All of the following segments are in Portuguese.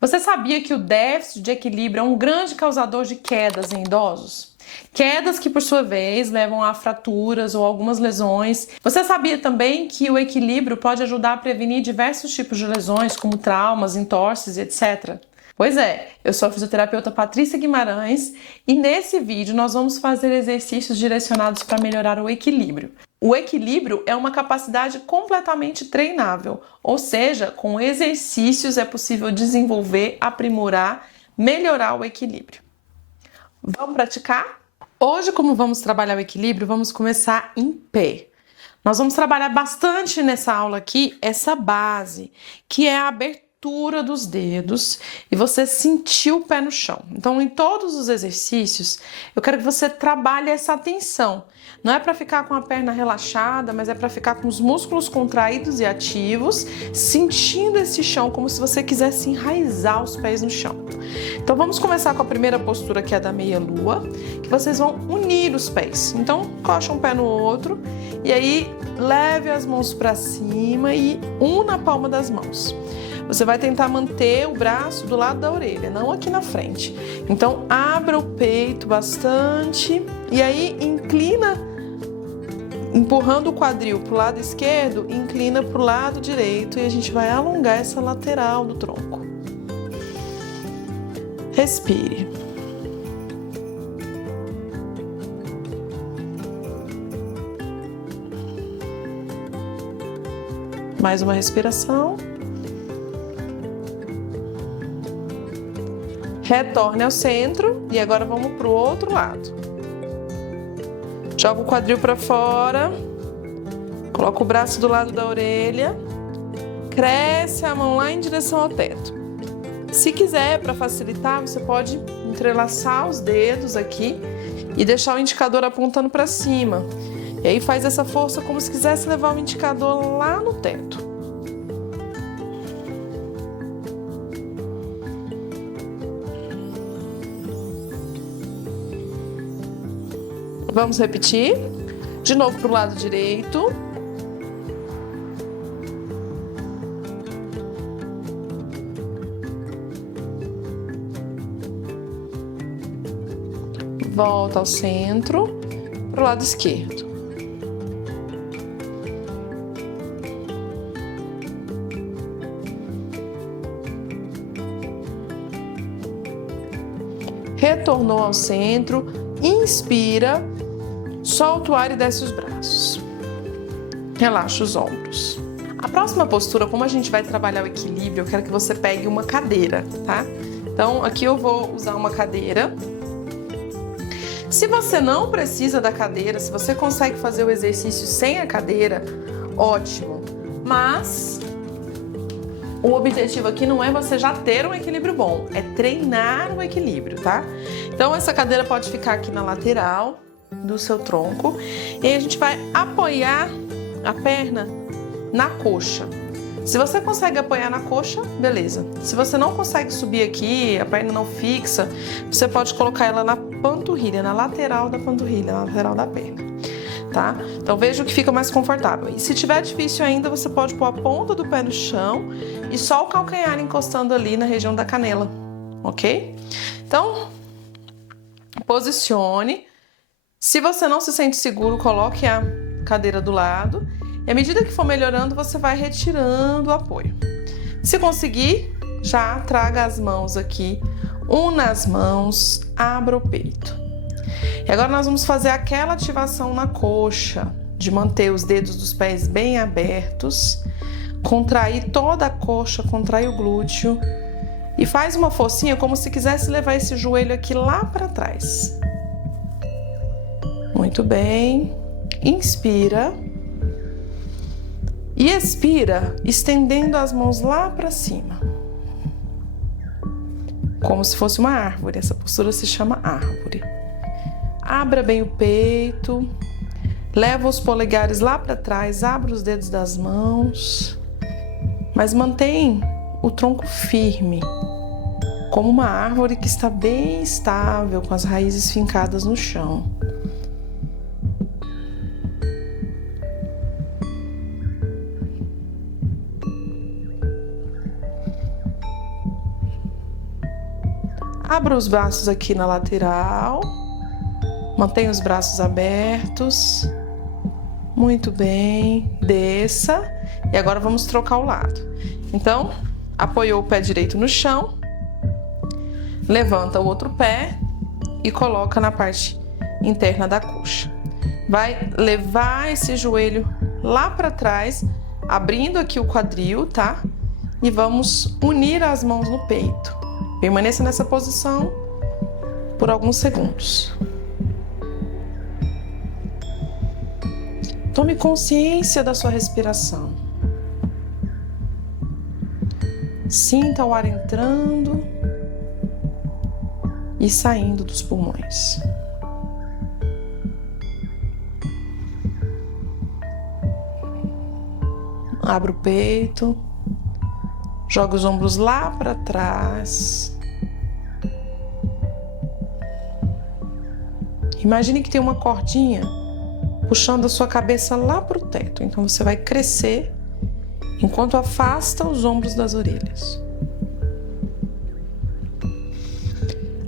Você sabia que o déficit de equilíbrio é um grande causador de quedas em idosos? Quedas que, por sua vez, levam a fraturas ou algumas lesões. Você sabia também que o equilíbrio pode ajudar a prevenir diversos tipos de lesões, como traumas, entorses e etc? Pois é, eu sou a fisioterapeuta Patrícia Guimarães e nesse vídeo nós vamos fazer exercícios direcionados para melhorar o equilíbrio. O equilíbrio é uma capacidade completamente treinável, ou seja, com exercícios é possível desenvolver, aprimorar, melhorar o equilíbrio. Vamos praticar? Hoje, como vamos trabalhar o equilíbrio, vamos começar em pé. Nós vamos trabalhar bastante nessa aula aqui, essa base, que é a abertura dos dedos e você sentir o pé no chão. Então, em todos os exercícios, eu quero que você trabalhe essa atenção. Não é para ficar com a perna relaxada, mas é para ficar com os músculos contraídos e ativos, sentindo esse chão como se você quisesse enraizar os pés no chão. Então, vamos começar com a primeira postura, que é a da meia-lua, que vocês vão unir os pés. Então, encoxa um pé no outro e aí leve as mãos para cima e una a palma das mãos. Você vai tentar manter o braço do lado da orelha, não aqui na frente. Então, abra o peito bastante e aí inclina, empurrando o quadril para o lado esquerdo, inclina para o lado direito e a gente vai alongar essa lateral do tronco. Respire. Mais uma respiração. Retorne ao centro e agora vamos para o outro lado. Joga o quadril para fora, coloca o braço do lado da orelha, cresce a mão lá em direção ao teto. Se quiser, para facilitar, você pode entrelaçar os dedos aqui e deixar o indicador apontando para cima. E aí faz essa força como se quisesse levar o indicador lá no teto. Vamos repetir. De novo para o lado direito. Volta ao centro, para o lado esquerdo. Retornou ao centro, inspira. Solta o ar e desce os braços. Relaxa os ombros. A próxima postura, como a gente vai trabalhar o equilíbrio, eu quero que você pegue uma cadeira, tá? Então, aqui eu vou usar uma cadeira. Se você não precisa da cadeira, se você consegue fazer o exercício sem a cadeira, ótimo. Mas o objetivo aqui não é você já ter um equilíbrio bom, é treinar o equilíbrio, tá? Então, essa cadeira pode ficar aqui na lateral do seu tronco e aí a gente vai apoiar a perna na coxa. Se você consegue apoiar na coxa, beleza. Se você não consegue subir aqui, a perna não fixa, você pode colocar ela na panturrilha, na lateral da panturrilha, na lateral da perna, tá? Então veja o que fica mais confortável. E se tiver difícil ainda, você pode pôr a ponta do pé no chão e só o calcanhar encostando ali na região da canela, ok? Então, posicione. Se você não se sente seguro, coloque a cadeira do lado. E à medida que for melhorando, você vai retirando o apoio. Se conseguir, já traga as mãos aqui, una as mãos, abra o peito. E agora nós vamos fazer aquela ativação na coxa, de manter os dedos dos pés bem abertos, contrair toda a coxa, contrai o glúteo e faz uma forcinha como se quisesse levar esse joelho aqui lá para trás. Muito bem. Inspira. E expira, estendendo as mãos lá para cima. Como se fosse uma árvore. Essa postura se chama árvore. Abra bem o peito. Leva os polegares lá para trás. Abra os dedos das mãos. Mas mantém o tronco firme. Como uma árvore que está bem estável, com as raízes fincadas no chão. Abra os braços aqui na lateral. Mantenha os braços abertos. Muito bem. Desça. E agora vamos trocar o lado. Então, apoiou o pé direito no chão. Levanta o outro pé e coloca na parte interna da coxa. Vai levar esse joelho lá para trás, abrindo aqui o quadril, tá? E vamos unir as mãos no peito. Permaneça nessa posição por alguns segundos. Tome consciência da sua respiração. Sinta o ar entrando e saindo dos pulmões. Abra o peito, joga os ombros lá para trás. Imagine que tem uma cordinha puxando a sua cabeça lá para o teto. Então você vai crescer enquanto afasta os ombros das orelhas.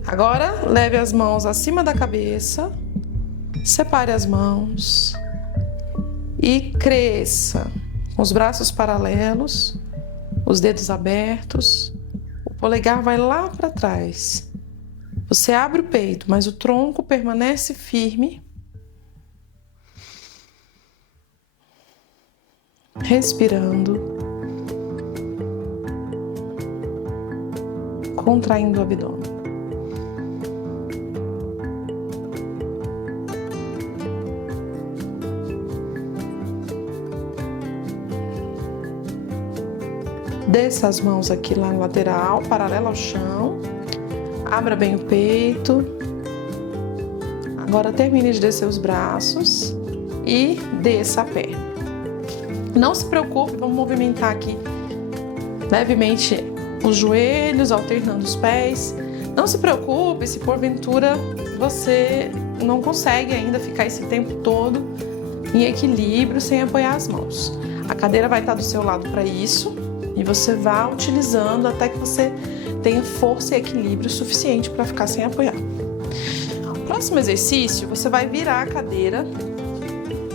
Agora leve as mãos acima da cabeça, separe as mãos e cresça. Com os braços paralelos, os dedos abertos, o polegar vai lá para trás. Você abre o peito, mas o tronco permanece firme. Respirando, contraindo o abdômen. Desça as mãos aqui lá na lateral, paralela ao chão. Abra bem o peito. Agora termine de descer os braços e desça a perna. Não se preocupe, vamos movimentar aqui levemente os joelhos, alternando os pés. Não se preocupe se porventura você não consegue ainda ficar esse tempo todo em equilíbrio sem apoiar as mãos. A cadeira vai estar do seu lado para isso. E você vai utilizando até que você tenha força e equilíbrio suficiente para ficar sem apoiar. No próximo exercício, você vai virar a cadeira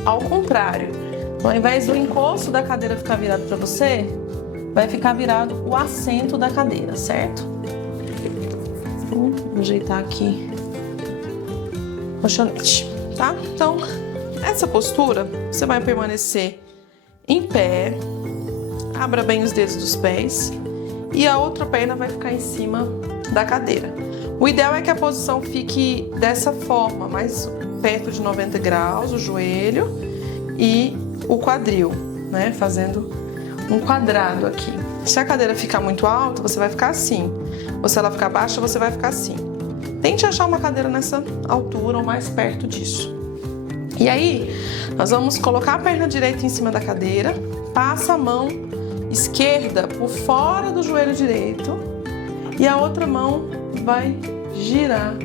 ao contrário. Então, ao invés do encosto da cadeira ficar virado para você, vai ficar virado o assento da cadeira, certo? Vou ajeitar aqui o colchonete, tá? Então, essa postura, você vai permanecer em pé. Abra bem os dedos dos pés e a outra perna vai ficar em cima da cadeira. O ideal é que a posição fique dessa forma, mais perto de 90 graus, o joelho e o quadril, né? Fazendo um quadrado aqui. Se a cadeira ficar muito alta, você vai ficar assim. Ou se ela ficar baixa, você vai ficar assim. Tente achar uma cadeira nessa altura ou mais perto disso. E aí, nós vamos colocar a perna direita em cima da cadeira, passa a mão esquerda por fora do joelho direito e a outra mão vai girar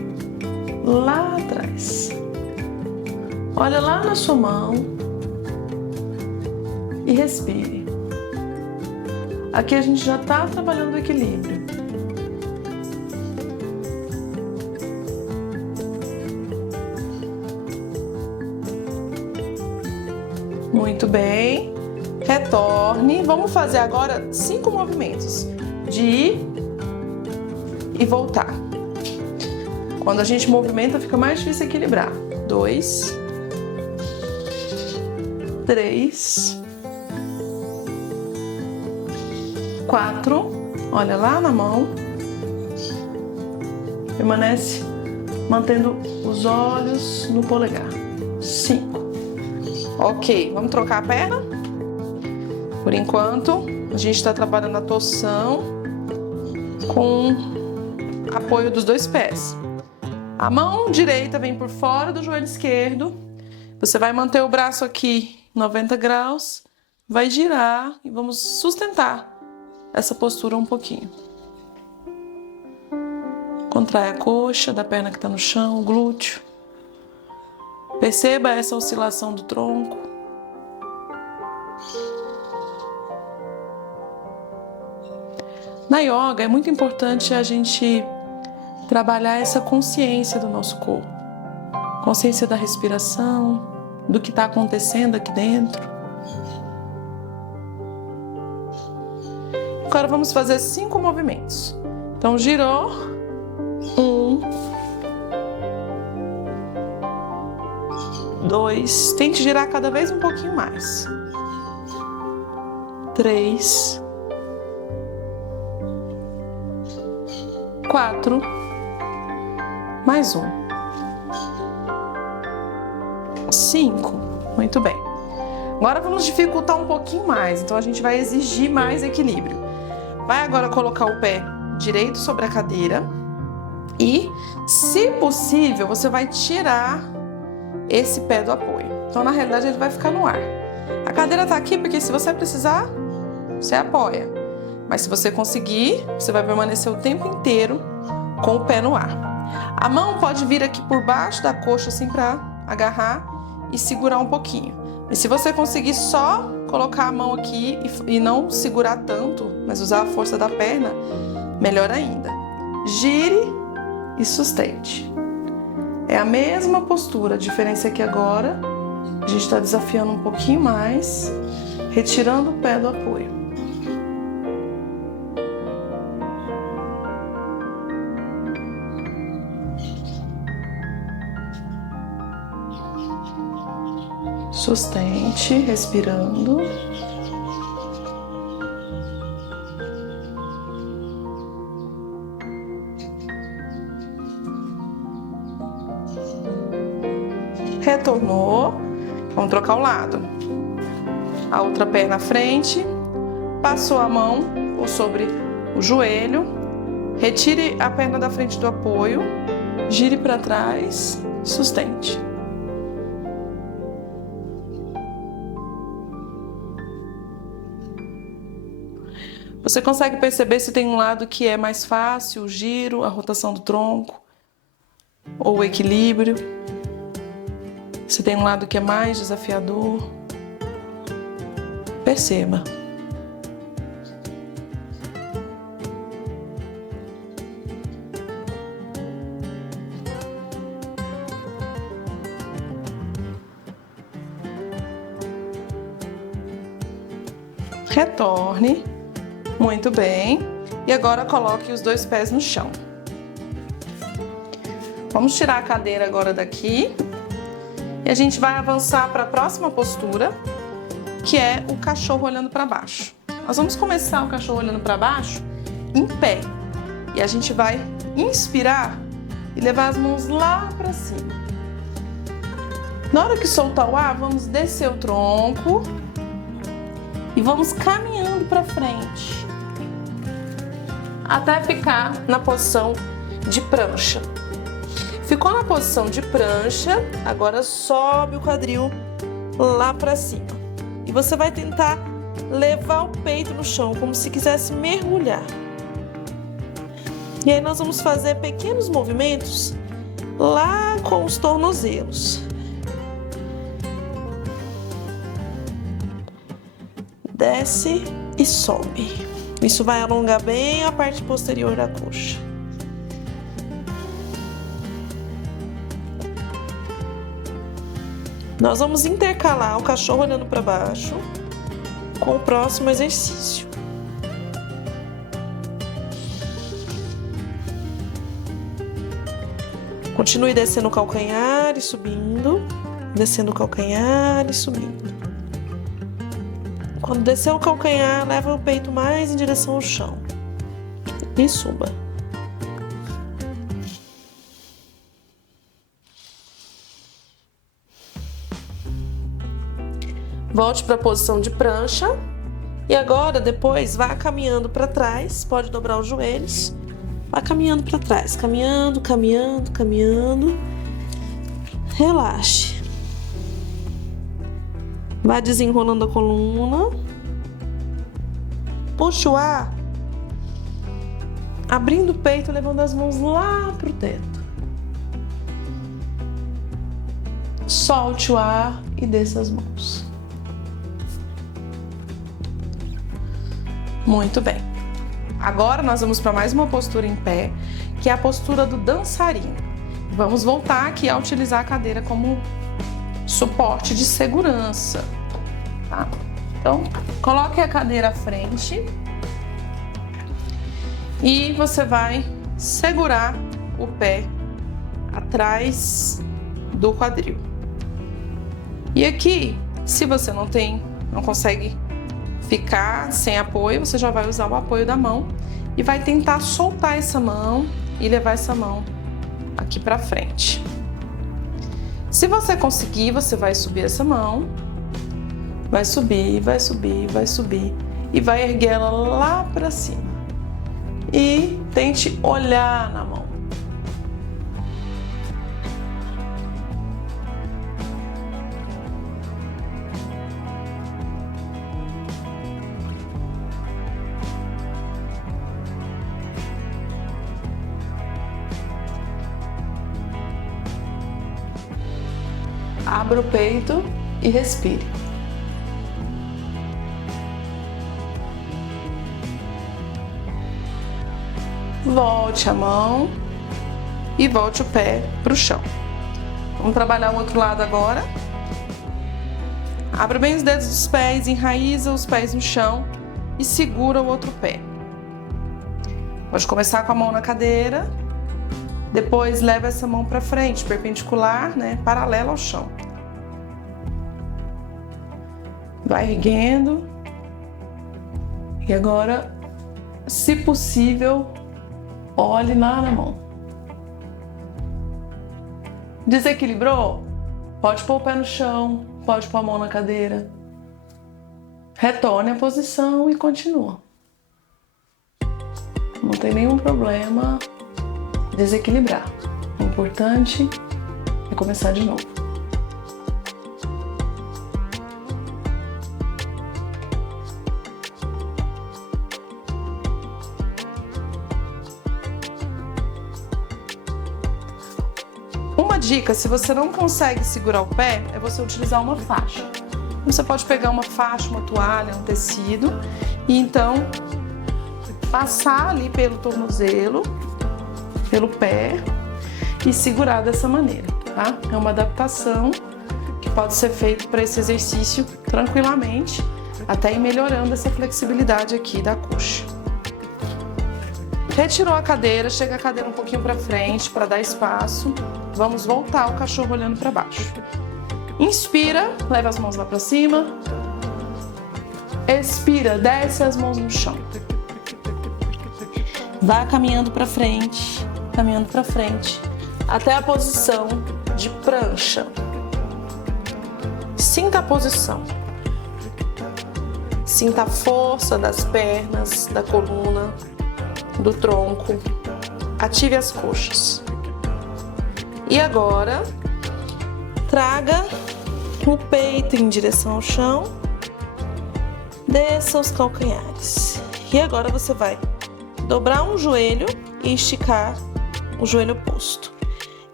lá atrás. Olha lá na sua mão e respire. Aqui a gente já está trabalhando o equilíbrio. Muito bem. Retorne. Vamos fazer agora 5 movimentos de ir e voltar. Quando a gente movimenta, fica mais difícil equilibrar. 2, 3, 4. Olha lá na mão. Permanece mantendo os olhos no polegar. 5. Ok, vamos trocar a perna? Por enquanto, a gente está trabalhando a torção com apoio dos dois pés. A mão direita vem por fora do joelho esquerdo. Você vai manter o braço aqui 90 graus, vai girar e vamos sustentar essa postura um pouquinho. Contrai a coxa da perna que está no chão, o glúteo. Perceba essa oscilação do tronco. Na yoga é muito importante a gente trabalhar essa consciência do nosso corpo, consciência da respiração, do que está acontecendo aqui dentro. Agora vamos fazer 5 movimentos. Então, girou. 1, 2, tente girar cada vez um pouquinho mais. 3, 4, mais 1. 5, muito bem. Agora vamos dificultar um pouquinho mais, então a gente vai exigir mais equilíbrio. Vai agora colocar o pé direito sobre a cadeira e, se possível, você vai tirar esse pé do apoio. Então, na realidade, ele vai ficar no ar. A cadeira tá aqui porque se você precisar, você apoia. Mas se você conseguir, você vai permanecer o tempo inteiro com o pé no ar. A mão pode vir aqui por baixo da coxa assim para agarrar e segurar um pouquinho. E se você conseguir só colocar a mão aqui e não segurar tanto, mas usar a força da perna, melhor ainda. Gire e sustente. É a mesma postura, a diferença é que agora a gente está desafiando um pouquinho mais, retirando o pé do apoio. Sustente, respirando. Retornou. Vamos trocar o lado. A outra perna à frente. Passou a mão por sobre o joelho. Retire a perna da frente do apoio. Gire para trás. Sustente. Você consegue perceber se tem um lado que é mais fácil, o giro, a rotação do tronco, ou o equilíbrio? Se tem um lado que é mais desafiador? Perceba. Retorne. Muito bem. E agora coloque os 2 pés no chão. Vamos tirar a cadeira agora daqui. E a gente vai avançar para a próxima postura, que é o cachorro olhando para baixo. Nós vamos começar o cachorro olhando para baixo em pé. E a gente vai inspirar e levar as mãos lá para cima. Na hora que soltar o ar, vamos descer o tronco e vamos caminhando para frente, até ficar na posição de prancha. Ficou na posição de prancha, agora sobe o quadril lá para cima. E você vai tentar levar o peito no chão, como se quisesse mergulhar. E aí nós vamos fazer pequenos movimentos lá com os tornozelos. Desce e sobe. Isso vai alongar bem a parte posterior da coxa. Nós vamos intercalar o cachorro olhando para baixo com o próximo exercício. Continue descendo o calcanhar e subindo, descendo o calcanhar e subindo. Quando descer o calcanhar, leva o peito mais em direção ao chão e suba. Volte para a posição de prancha e agora depois vá caminhando para trás, pode dobrar os joelhos, vá caminhando para trás, caminhando, caminhando, caminhando. Relaxe. Vá desenrolando a coluna. Puxa o ar. Abrindo o peito, levando as mãos lá para o teto. Solte o ar e desça as mãos. Muito bem. Agora nós vamos para mais uma postura em pé, que é a postura do dançarino. Vamos voltar aqui a utilizar a cadeira como suporte de segurança, tá? Então, coloque a cadeira à frente e você vai segurar o pé atrás do quadril. E aqui, se você não consegue ficar sem apoio, você já vai usar o apoio da mão e vai tentar soltar essa mão e levar essa mão aqui para frente. Se você conseguir, você vai subir essa mão, vai subir, vai subir, vai subir e vai erguer ela lá para cima. E tente olhar na mão. Abra o peito e respire. Volte a mão e volte o pé para o chão. Vamos trabalhar o outro lado agora. Abra bem os dedos dos pés, enraiza os pés no chão e segura o outro pé. Pode começar com a mão na cadeira, depois leva essa mão para frente, perpendicular, paralela ao chão. Vai erguendo. E agora, se possível, olhe lá na mão. Desequilibrou? Pode pôr o pé no chão, pode pôr a mão na cadeira. Retorne a posição e continua. Não tem nenhum problema desequilibrar. O importante é começar de novo. Uma dica, se você não consegue segurar o pé, é você utilizar uma faixa. Você pode pegar uma faixa, uma toalha, um tecido e então passar ali pelo tornozelo, pelo pé e segurar dessa maneira, tá? É uma adaptação que pode ser feita para esse exercício tranquilamente, até ir melhorando essa flexibilidade aqui da coxa. Retirou a cadeira, chega a cadeira um pouquinho para frente para dar espaço. Vamos voltar o cachorro olhando para baixo. Inspira, leva as mãos lá para cima. Expira, desce as mãos no chão. Vá caminhando para frente, até a posição de prancha. Sinta a posição. Sinta a força das pernas, da coluna, do tronco. Ative as coxas. E agora, traga o peito em direção ao chão. Desça os calcanhares. E agora você vai dobrar um joelho e esticar o joelho oposto.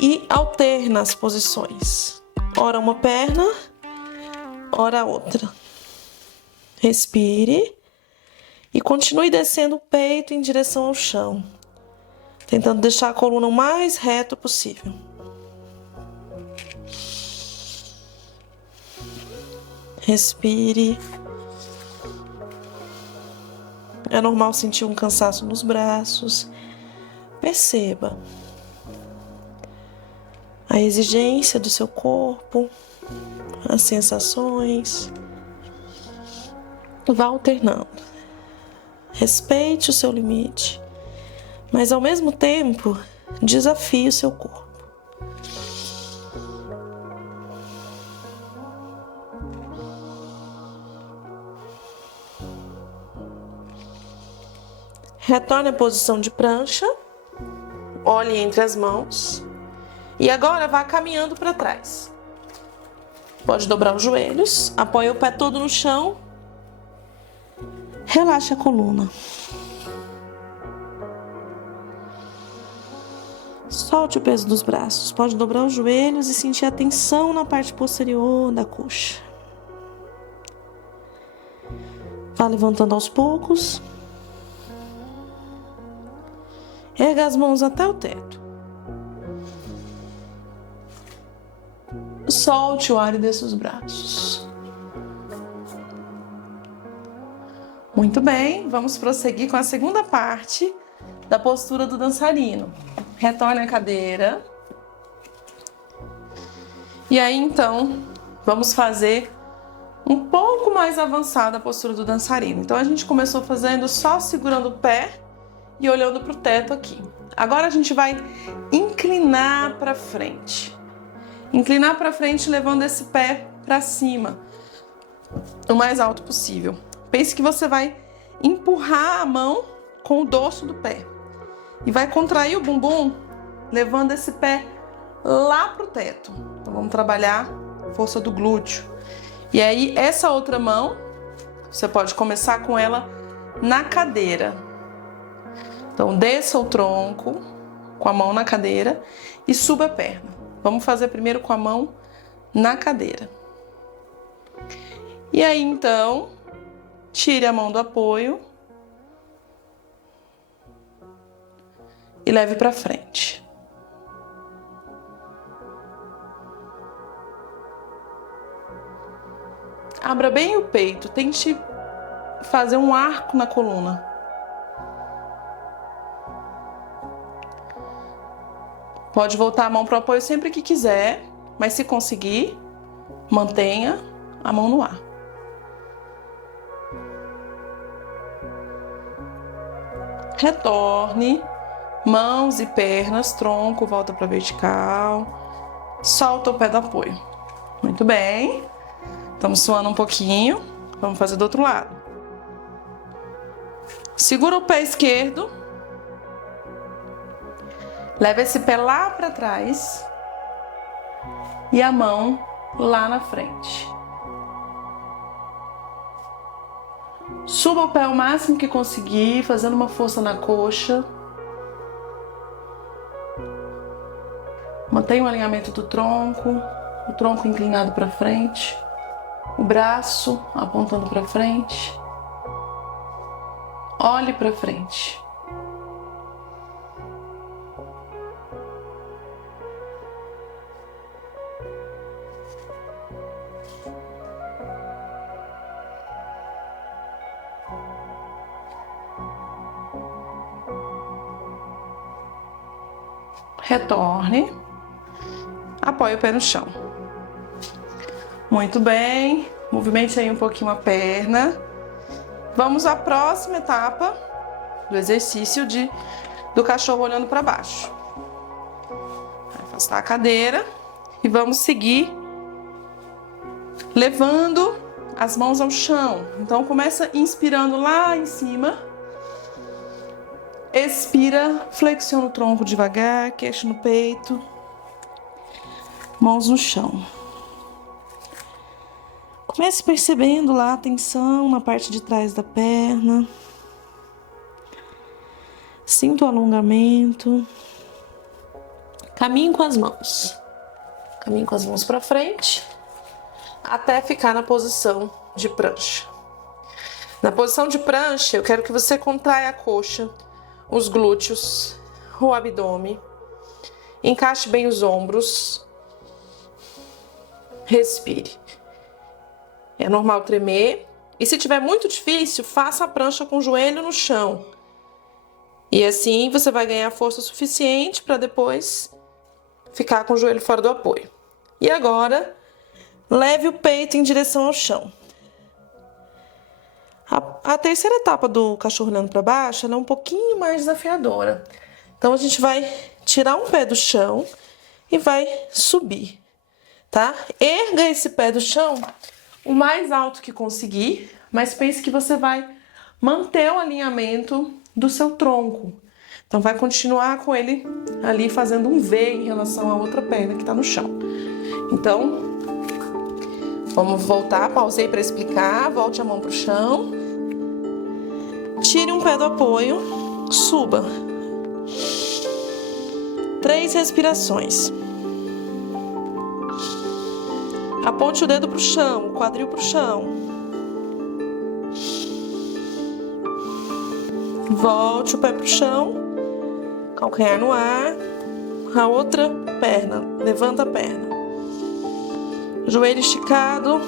E alterna as posições. Ora uma perna, ora a outra. Respire e continue descendo o peito em direção ao chão, tentando deixar a coluna o mais reto possível. Respire. É normal sentir um cansaço nos braços. Perceba a exigência do seu corpo, as sensações. Vá alternando. Respeite o seu limite, mas ao mesmo tempo desafie o seu corpo. Retorne à posição de prancha, olhe entre as mãos e agora vá caminhando para trás. Pode dobrar os joelhos, apoie o pé todo no chão, relaxe a coluna. Solte o peso dos braços, pode dobrar os joelhos e sentir a tensão na parte posterior da coxa. Vá levantando aos poucos. Erga as mãos até o teto. Solte o ar e desça os braços. Muito bem, vamos prosseguir com a segunda parte da postura do dançarino. Retorne a cadeira. E aí, então, vamos fazer um pouco mais avançada a postura do dançarino. Então, a gente começou fazendo só segurando o pé e olhando para o teto aqui. Agora, a gente vai inclinar para frente. Inclinar para frente, levando esse pé para cima, o mais alto possível. Pense que você vai empurrar a mão com o dorso do pé e vai contrair o bumbum, levando esse pé lá pro teto. Então vamos trabalhar a força do glúteo. E aí essa outra mão, você pode começar com ela na cadeira. Então desça o tronco com a mão na cadeira e suba a perna. Vamos fazer primeiro com a mão na cadeira. E aí então, tire a mão do apoio e leve para frente. Abra bem o peito, tente fazer um arco na coluna. Pode voltar a mão para o apoio sempre que quiser, mas se conseguir, mantenha a mão no ar. Retorne, mãos e pernas, tronco, volta para vertical, solta o pé do apoio. Muito bem, estamos suando um pouquinho, vamos fazer do outro lado. Segura o pé esquerdo, leva esse pé lá para trás e a mão lá na frente. Suba o pé o máximo que conseguir, fazendo uma força na coxa. Mantenha o alinhamento do tronco, o tronco inclinado para frente, o braço apontando para frente. Olhe para frente. Retorne, apoie o pé no chão. Muito bem, movimente aí um pouquinho a perna. Vamos à próxima etapa do exercício do cachorro olhando para baixo. Vai afastar a cadeira e vamos seguir levando as mãos ao chão. Então começa inspirando lá em cima. Expira, flexiona o tronco devagar, queixo no peito, mãos no chão. Comece percebendo lá a tensão na parte de trás da perna. Sinta o alongamento. Caminhe com as mãos. Caminhe com as mãos para frente, até ficar na posição de prancha. Na posição de prancha, eu quero que você contraia a coxa, os glúteos, o abdômen, encaixe bem os ombros, respire. É normal tremer, e se tiver muito difícil, faça a prancha com o joelho no chão. E assim você vai ganhar força suficiente para depois ficar com o joelho fora do apoio. E agora, leve o peito em direção ao chão. A terceira etapa do cachorro olhando para baixo, ela é um pouquinho mais desafiadora. Então a gente vai tirar um pé do chão e vai subir, tá? Erga esse pé do chão o mais alto que conseguir, mas pense que você vai manter o alinhamento do seu tronco. Então vai continuar com ele ali fazendo um V em relação à outra perna que está no chão. Então, vamos voltar, pausei para explicar, volte a mão para o chão. Tire um pé do apoio, suba. 3 respirações. Aponte o dedo para o chão, o quadril para o chão. Volte o pé para o chão. calcanhar no ar, a outra perna, levanta a perna. Joelho esticado.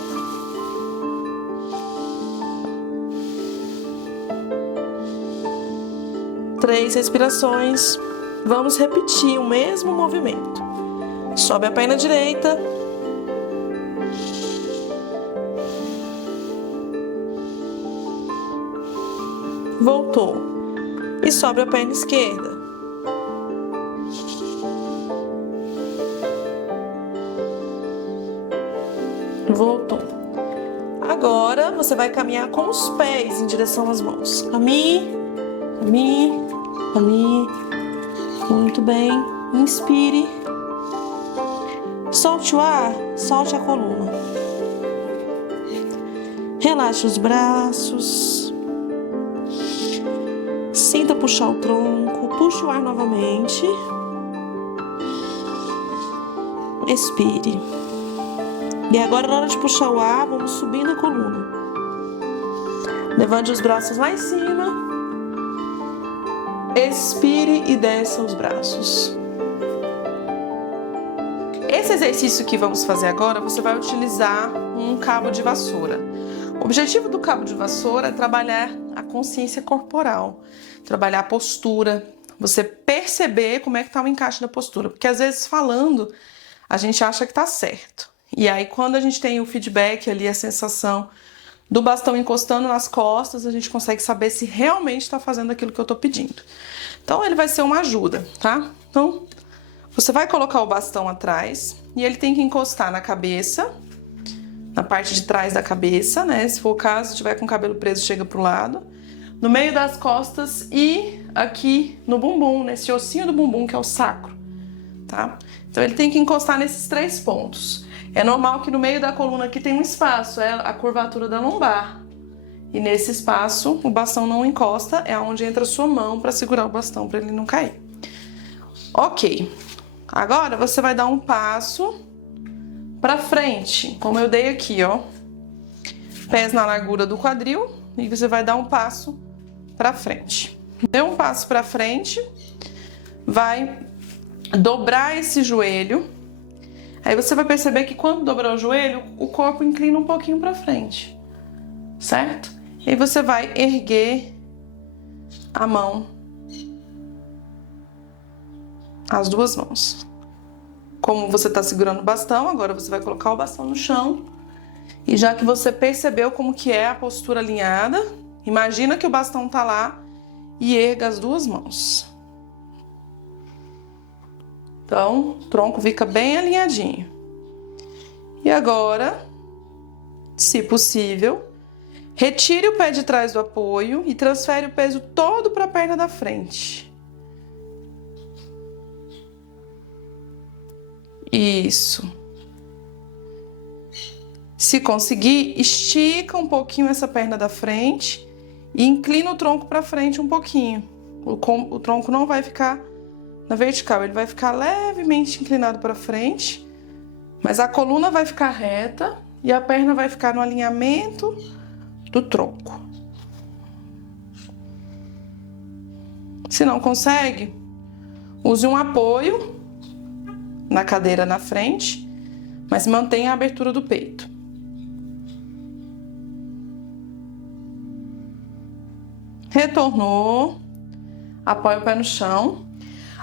Três respirações. Vamos repetir o mesmo movimento. Sobe a perna direita. Voltou. E sobe a perna esquerda. Voltou. Agora você vai caminhar com os pés em direção às mãos. Caminhe, caminhe, caminhe. Muito bem. Inspire. Solte o ar, solte a coluna. Relaxe os braços. Sinta puxar o tronco. Puxe o ar novamente. Expire. E agora, na hora de puxar o ar, vamos subir na coluna. Levante os braços lá em cima. Expire e desça os braços. Esse exercício que vamos fazer agora, você vai utilizar um cabo de vassoura. O objetivo do cabo de vassoura é trabalhar a consciência corporal, trabalhar a postura, você perceber como é que está o encaixe da postura. Porque às vezes falando, a gente acha que está certo. E aí, quando a gente tem o feedback ali, a sensação do bastão encostando nas costas, a gente consegue saber se realmente está fazendo aquilo que eu estou pedindo. Então, ele vai ser uma ajuda, tá? Então, você vai colocar o bastão atrás e ele tem que encostar na cabeça, na parte de trás da cabeça, né? Se for o caso, se tiver com o cabelo preso, chega pro lado. No meio das costas e aqui no bumbum, nesse ossinho do bumbum, que é o sacro, tá? Então, ele tem que encostar nesses 3 pontos. É normal que no meio da coluna aqui tem um espaço, é a curvatura da lombar. E nesse espaço, o bastão não encosta, é onde entra a sua mão para segurar o bastão, para ele não cair. Ok. Agora, você vai dar um passo para frente, como eu dei aqui, ó. Pés na largura do quadril e você vai dar um passo para frente. Deu um passo para frente, vai dobrar esse joelho. Aí você vai perceber que quando dobrar o joelho, o corpo inclina um pouquinho para frente, certo? E aí você vai erguer a mão, as 2 mãos. Como você está segurando o bastão, agora você vai colocar o bastão no chão. E já que você percebeu como que é a postura alinhada, imagina que o bastão tá lá e erga as 2 mãos. Então, o tronco fica bem alinhadinho. E agora, se possível, retire o pé de trás do apoio e transfere o peso todo para a perna da frente. Isso. Se conseguir, estica um pouquinho essa perna da frente e inclina o tronco para frente um pouquinho. O tronco não vai ficar na vertical, ele vai ficar levemente inclinado para frente, mas a coluna vai ficar reta e a perna vai ficar no alinhamento do tronco. Se não consegue, use um apoio na cadeira na frente, mas mantenha a abertura do peito. Retornou, apoia o pé no chão.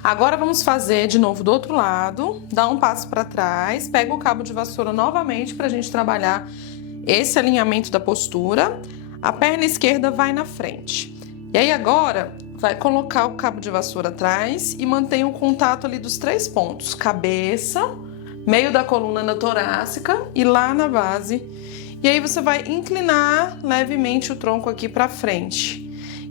Agora vamos fazer de novo do outro lado, dá um passo para trás, pega o cabo de vassoura novamente para a gente trabalhar esse alinhamento da postura. A perna esquerda vai na frente. E aí agora vai colocar o cabo de vassoura atrás e mantém o contato ali dos 3 pontos, cabeça, meio da coluna torácica e lá na base. E aí você vai inclinar levemente o tronco aqui para frente.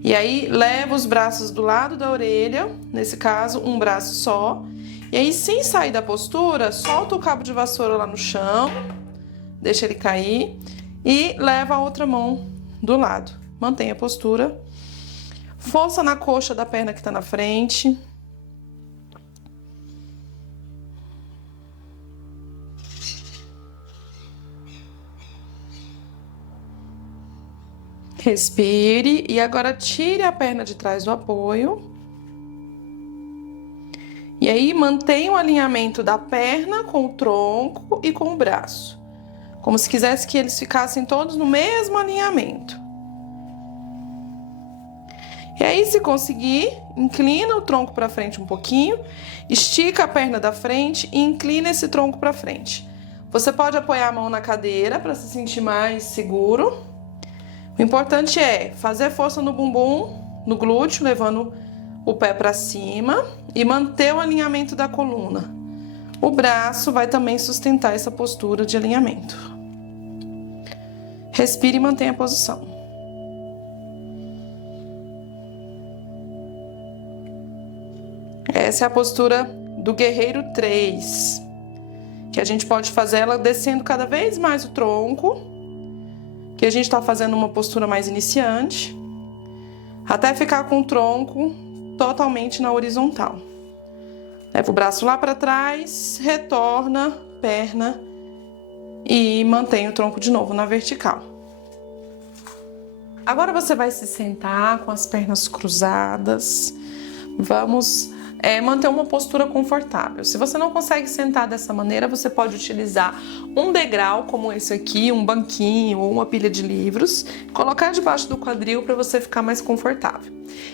E aí, leva os braços do lado da orelha, nesse caso, um braço só. E aí, sem sair da postura, solta o cabo de vassoura lá no chão, deixa ele cair e leva a outra mão do lado. Mantenha a postura. Força na coxa da perna que está na frente. Respire e agora tire a perna de trás do apoio. E aí mantenha o alinhamento da perna com o tronco e com o braço, como se quisesse que eles ficassem todos no mesmo alinhamento. E aí, se conseguir, inclina o tronco para frente um pouquinho, estica a perna da frente e inclina esse tronco para frente. Você pode apoiar a mão na cadeira para se sentir mais seguro. O importante é fazer força no bumbum, no glúteo, levando o pé para cima e manter o alinhamento da coluna. O braço vai também sustentar essa postura de alinhamento. Respire e mantenha a posição. Essa é a postura do guerreiro 3, que a gente pode fazer ela descendo cada vez mais o tronco, que a gente está fazendo uma postura mais iniciante, até ficar com o tronco totalmente na horizontal. Leva o braço lá para trás, retorna, perna e mantém o tronco de novo na vertical. Agora você vai se sentar com as pernas cruzadas. Vamos manter uma postura confortável. Se você não consegue sentar dessa maneira, você pode utilizar um degrau como esse aqui, um banquinho ou uma pilha de livros, colocar debaixo do quadril para você ficar mais confortável.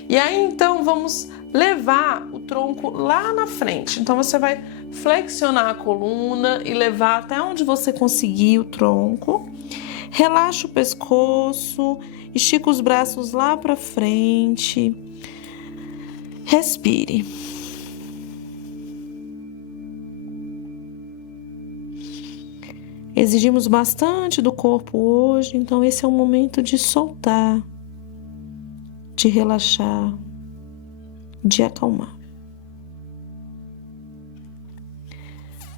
E aí então vamos levar o tronco lá na frente. Então você vai flexionar a coluna e levar até onde você conseguir o tronco. Relaxa o pescoço, estica os braços lá para frente. Respire. Exigimos bastante do corpo hoje, então esse é o momento de soltar, de relaxar, de acalmar.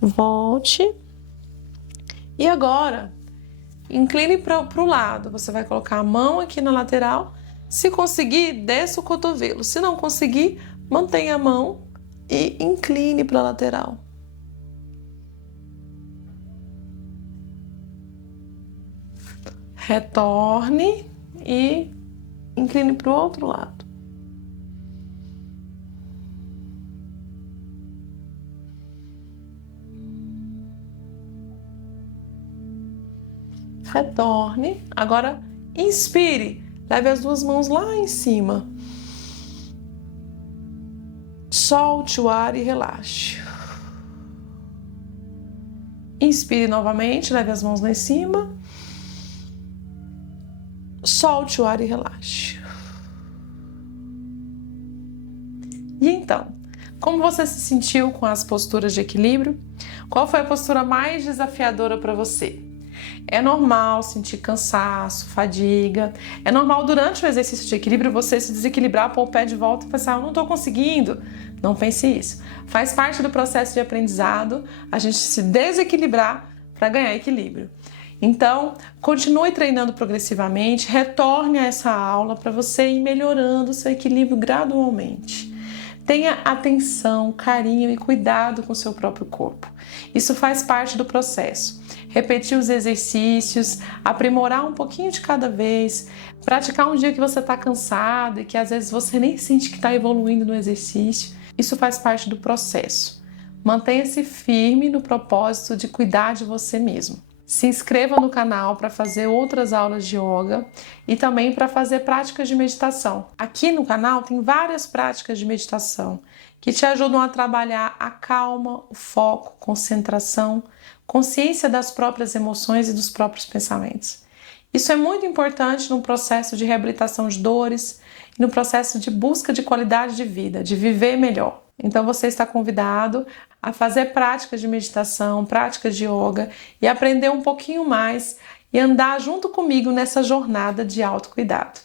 Volte. E agora, incline para o lado. Você vai colocar a mão aqui na lateral. Se conseguir, desça o cotovelo. Se não conseguir, mantenha a mão e incline para a lateral. Retorne e incline para o outro lado. Retorne. Agora, inspire. Leve as duas mãos lá em cima. Solte o ar e relaxe. Inspire novamente. Leve as mãos lá em cima. Solte o ar e relaxe. E então, como você se sentiu com as posturas de equilíbrio? Qual foi a postura mais desafiadora para você? É normal sentir cansaço, fadiga. É normal durante o exercício de equilíbrio você se desequilibrar, pôr o pé de volta e pensar, eu não estou conseguindo. Não pense isso. Faz parte do processo de aprendizado a gente se desequilibrar para ganhar equilíbrio. Então, continue treinando progressivamente, retorne a essa aula para você ir melhorando o seu equilíbrio gradualmente. Tenha atenção, carinho e cuidado com o seu próprio corpo. Isso faz parte do processo. Repetir os exercícios, aprimorar um pouquinho de cada vez, praticar um dia que você está cansado e que às vezes você nem sente que está evoluindo no exercício. Isso faz parte do processo. Mantenha-se firme no propósito de cuidar de você mesmo. Se inscreva no canal para fazer outras aulas de yoga e também para fazer práticas de meditação. Aqui no canal tem várias práticas de meditação que te ajudam a trabalhar a calma, o foco, concentração, consciência das próprias emoções e dos próprios pensamentos. Isso é muito importante no processo de reabilitação de dores e no processo de busca de qualidade de vida, de viver melhor. Então você está convidado a fazer práticas de meditação, práticas de yoga e aprender um pouquinho mais e andar junto comigo nessa jornada de autocuidado.